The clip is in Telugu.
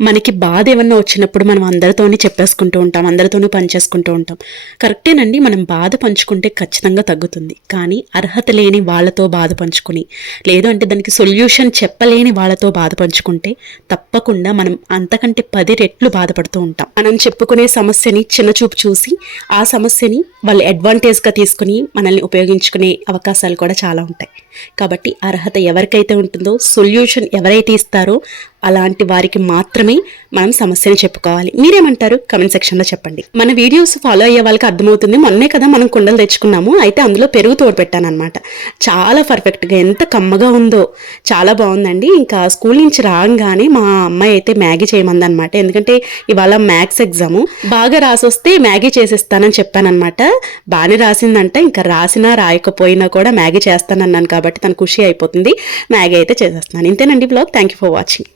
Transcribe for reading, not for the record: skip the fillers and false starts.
మనకి బాధ ఏమన్నా వచ్చినప్పుడు మనం అందరితోని చెప్పేసుకుంటూ ఉంటాం, అందరితోని పని చేసుకుంటూ ఉంటాం. కరెక్టేనండి, మనం బాధ పంచుకుంటే ఖచ్చితంగా తగ్గుతుంది. కానీ అర్హత లేని వాళ్ళతో బాధ పంచుకుని, లేదు అంటే దానికి సొల్యూషన్ చెప్పలేని వాళ్ళతో బాధ పంచుకుంటే తప్పకుండా మనం అంతకంటే 10 రెట్లు బాధపడుతూ ఉంటాం. మనం చెప్పుకునే సమస్యని చిన్నచూపు చూసి ఆ సమస్యని వాళ్ళు అడ్వాంటేజ్గా తీసుకుని మనల్ని ఉపయోగించుకునే అవకాశాలు కూడా చాలా ఉంటాయి. కాబట్టి అర్హత ఎవరికైతే ఉంటుందో, సొల్యూషన్ ఎవరైతే ఇస్తారో అలాంటి వారికి మాత్రమే మనం సమస్యను చెప్పుకోవాలి. మీరేమంటారు? కమెంట్ సెక్షన్లో చెప్పండి. మన వీడియోస్ ఫాలో అయ్యే వాళ్ళకి అర్థమవుతుంది. మొన్నే కదా మనం కుండలు తెచ్చుకున్నాము, అయితే అందులో పెరుగు తోడు పెట్టాను అనమాట. చాలా పర్ఫెక్ట్గా, ఎంత కమ్మగా ఉందో, చాలా బాగుందండి. ఇంకా స్కూల్ నుంచి రాగానే మా అమ్మాయి అయితే మ్యాగీ చేయమందనమాట. ఎందుకంటే ఇవాళ మ్యాథ్స్ ఎగ్జాము, బాగా రాసొస్తే మ్యాగీ చేసేస్తానని చెప్పానమాట. బాగానే రాసిందంట. ఇంకా రాసినా రాయకపోయినా కూడా మ్యాగీ చేస్తానన్నాను కాబట్టి తను ఖుషి అయిపోతుంది. మ్యాగీ అయితే చేసేస్తున్నాను. ఇంతేనండి blog. Thank you for watching.